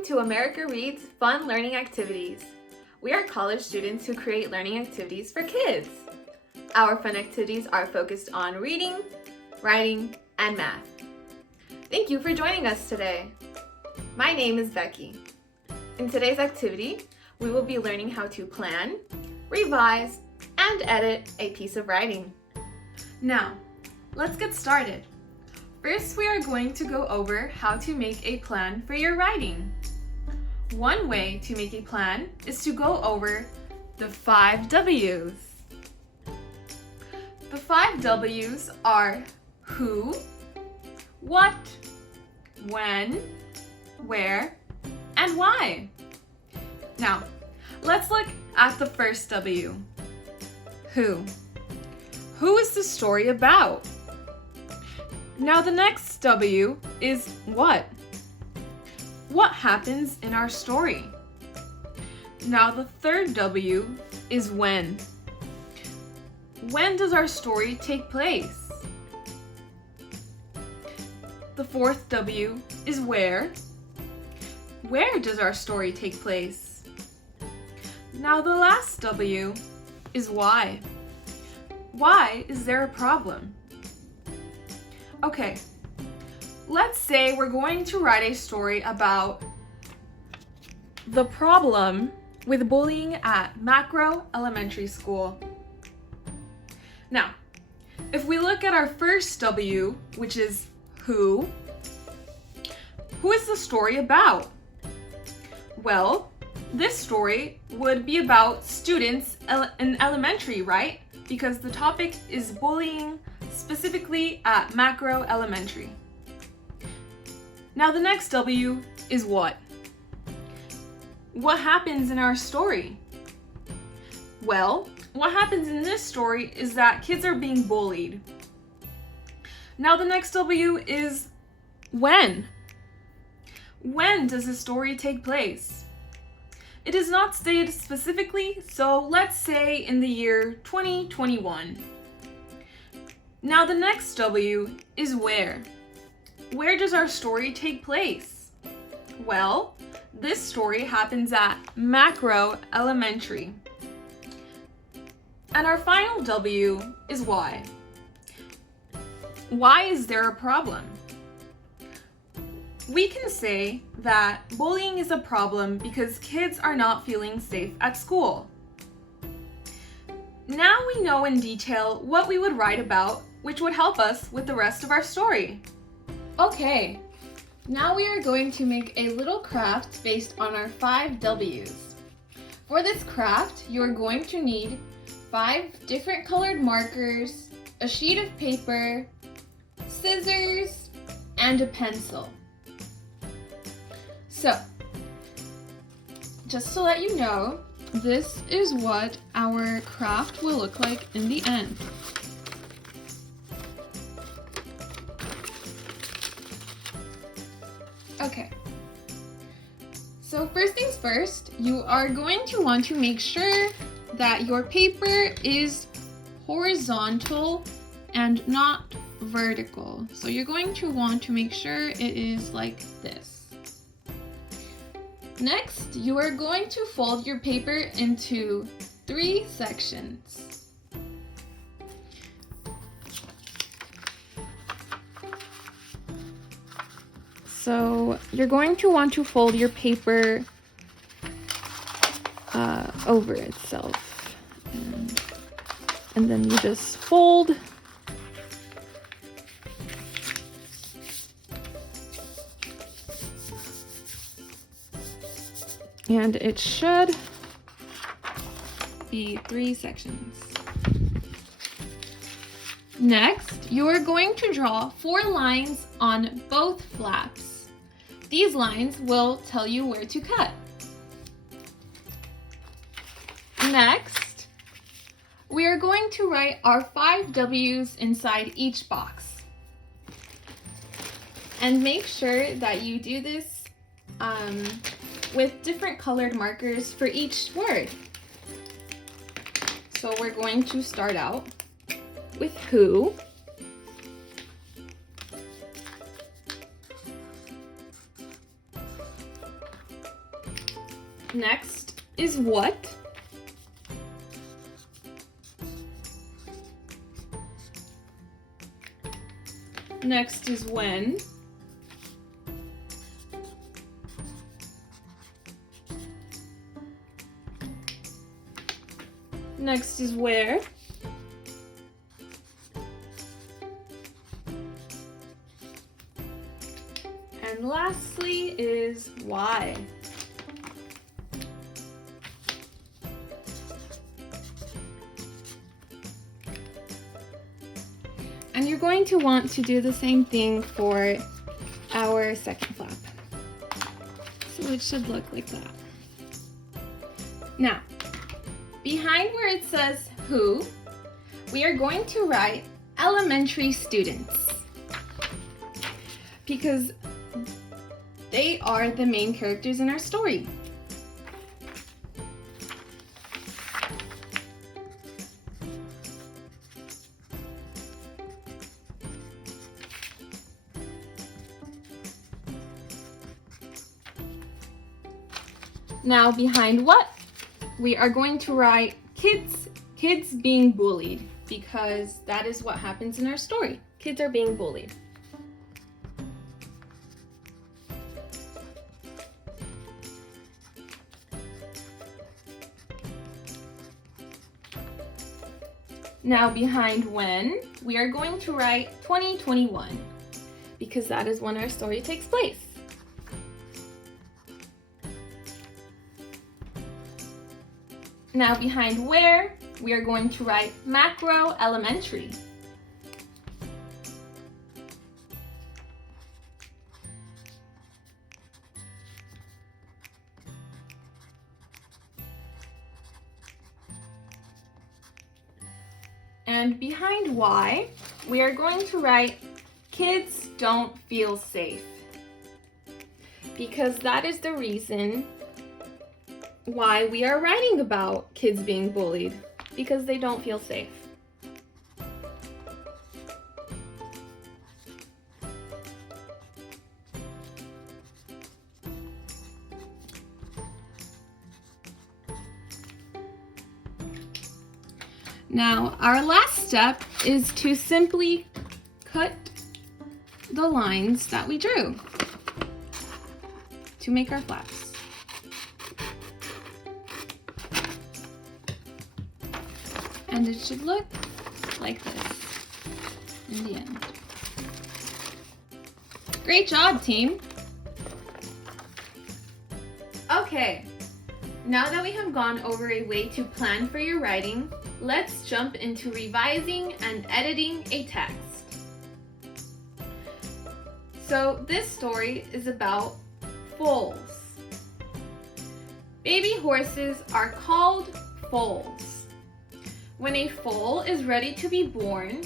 Welcome to America Reads Fun Learning Activities. We are college students who create learning activities for kids. Our fun activities are focused on reading, writing, and math. Thank you for joining us today. My name is Becky. In today's activity, we will be learning how to plan, revise, and edit a piece of writing. Now, let's get started. First, we are going to go over how to make a plan for your writing. One way to make a plan is to go over the 5 W's. The 5 W's are who, what, when, where, and why. Now, let's look at the first W. Who. Who is the story about? Now the next W is what. What happens in our story? Now the third W is when. When does our story take place? The fourth W is where. Where does our story take place? Now the last W is why. Why is there a problem? Okay, let's say we're going to write a story about the problem with bullying at Macro Elementary School. Now, if we look at our first W, which is who is the story about? Well, this story would be about students in elementary, right? Because the topic is bullying, specifically at Macro Elementary. Now the next W is what? What happens in our story? Well, what happens in this story is that kids are being bullied. Now the next W is when. When does the story take place? It is not stated specifically, so let's say in the year 2021. Now the next W is where. Where does our story take place? Well, this story happens at Macro Elementary. And our final W is why. Why is there a problem? We can say that bullying is a problem because kids are not feeling safe at school. Now we know in detail what we would write about, which would help us with the rest of our story. Okay, now we are going to make a little craft based on our 5 W's. For this craft, you are going to need 5 different colored markers, a sheet of paper, scissors, and a pencil. So, just to let you know, this is what our craft will look like in the end. Okay, so first things first, you are going to want to make sure that your paper is horizontal and not vertical. So you're going to want to make sure it is like this. Next, you are going to fold your paper into 3 sections. So you're going to want to fold your paper over itself. And then you just fold. And it should be 3 sections. Next, you are going to draw 4 lines on both flaps. These lines will tell you where to cut. Next, we are going to write our 5 W's inside each box. And make sure that you do this with different colored markers for each word. So we're going to start out with who. Next is what. Next is when. Next is where. And lastly is why. And you're going to want to do the same thing for our second flap. So it should look like that. Now, behind where it says who, we are going to write elementary students because they are the main characters in our story. Now behind what, we are going to write kids being bullied because that is what happens in our story. Kids are being bullied. Now behind when, we are going to write 2021 because that is when our story takes place. Now behind where, we are going to write macro elementary. And behind why, we are going to write kids don't feel safe because that is the reason why we are writing about kids being bullied, because they don't feel safe. Now, our last step is to simply cut the lines that we drew to make our flaps. And it should look like this in the end. Great job, team! Okay, now that we have gone over a way to plan for your writing, let's jump into revising and editing a text. So this story is about foals. Baby horses are called foals. When a foal is ready to be born,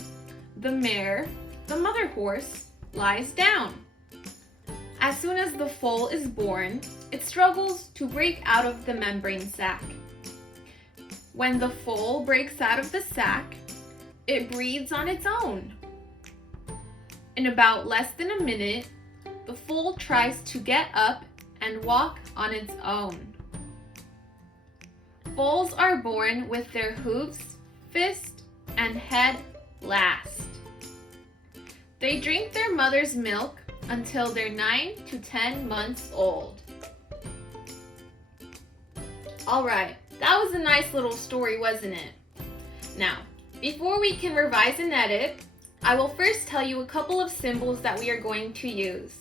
the mare, the mother horse, lies down. As soon as the foal is born, it struggles to break out of the membrane sac. When the foal breaks out of the sac, it breathes on its own. In about less than a minute, the foal tries to get up and walk on its own. Foals are born with their hooves, fist, and head last. They drink their mother's milk until they're 9 to 10 months old. Alright, that was a nice little story, wasn't it? Now, before we can revise and edit, I will first tell you a couple of symbols that we are going to use.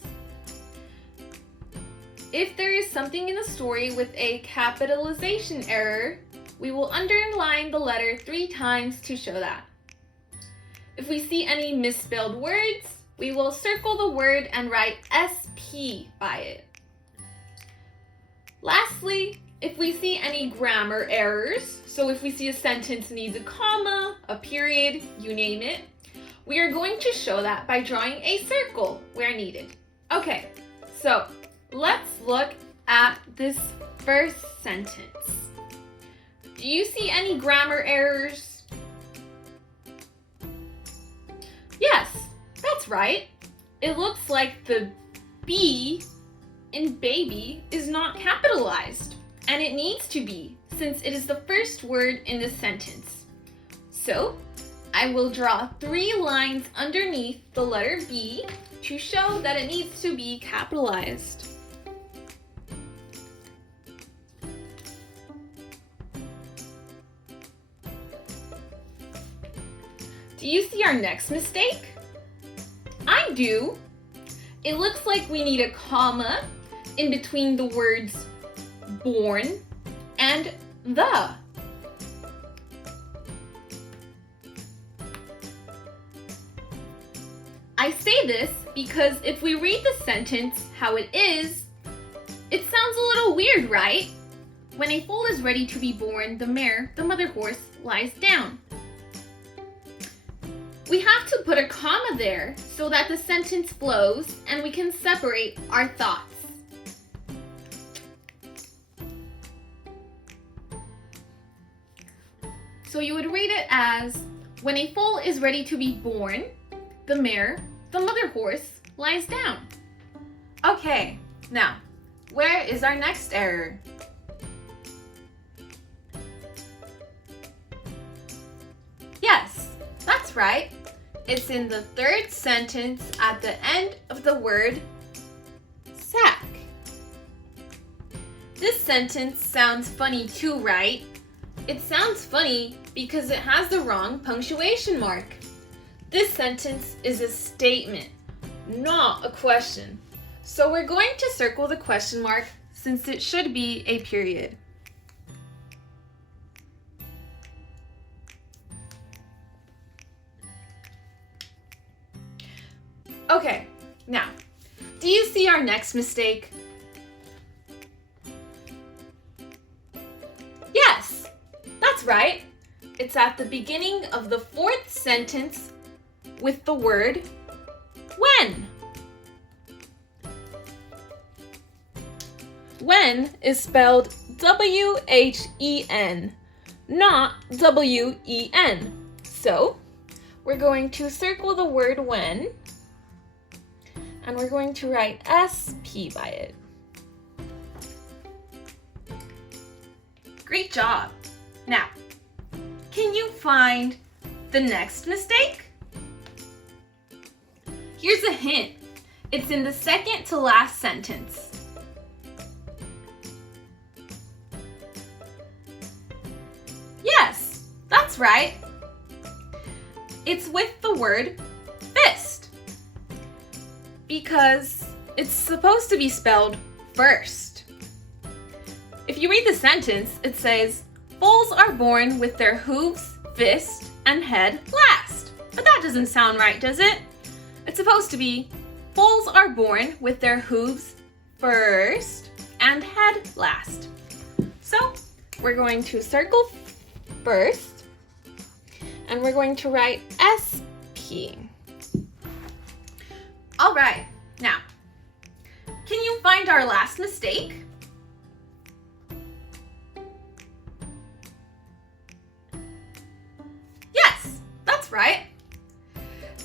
If there is something in the story with a capitalization error, we will underline the letter 3 times to show that. If we see any misspelled words, we will circle the word and write SP by it. Lastly, if we see any grammar errors, so if we see a sentence needs a comma, a period, you name it, we are going to show that by drawing a circle where needed. Okay, so let's look at this first sentence. Do you see any grammar errors? Yes, that's right. It looks like the B in baby is not capitalized. And it needs to be, since it is the first word in the sentence. So, I will draw 3 lines underneath the letter B to show that it needs to be capitalized. Do you see our next mistake? I do. It looks like we need a comma in between the words born and the. I say this because if we read the sentence how it is, it sounds a little weird, right? When a foal is ready to be born, the mare, the mother horse, lies down. We have to put a comma there so that the sentence flows and we can separate our thoughts. So you would read it as, when a foal is ready to be born, the mare, the mother horse, lies down. Okay, now, where is our next error? Yes, that's right. It's in the third sentence at the end of the word sack. This sentence sounds funny too, right? It sounds funny because it has the wrong punctuation mark. This sentence is a statement, not a question. So we're going to circle the question mark since it should be a period. Okay, now, do you see our next mistake? Yes, that's right. It's at the beginning of the fourth sentence with the word when. When is spelled W-H-E-N, not W-E-N. So, we're going to circle the word when, and we're going to write SP by it. Great job! Now, can you find the next mistake? Here's a hint. It's in the second to last sentence. Yes, that's right. It's with the word fist, because it's supposed to be spelled first. If you read the sentence, it says, foals are born with their hooves, fist, and head last. But that doesn't sound right, does it? It's supposed to be, foals are born with their hooves first and head last. So we're going to circle first, and we're going to write SP. All right, now, can you find our last mistake? Yes, that's right.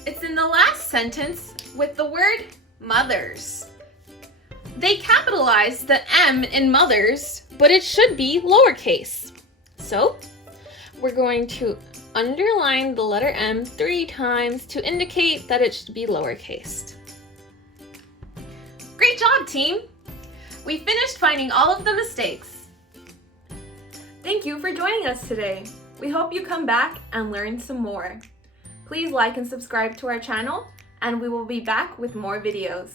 It's in the last sentence with the word mothers. They capitalized the M in mothers, but it should be lowercase. So, we're going to underline the letter M 3 times to indicate that it should be lowercase. Great job, team! We finished finding all of the mistakes. Thank you for joining us today. We hope you come back and learn some more. Please like and subscribe to our channel, and we will be back with more videos.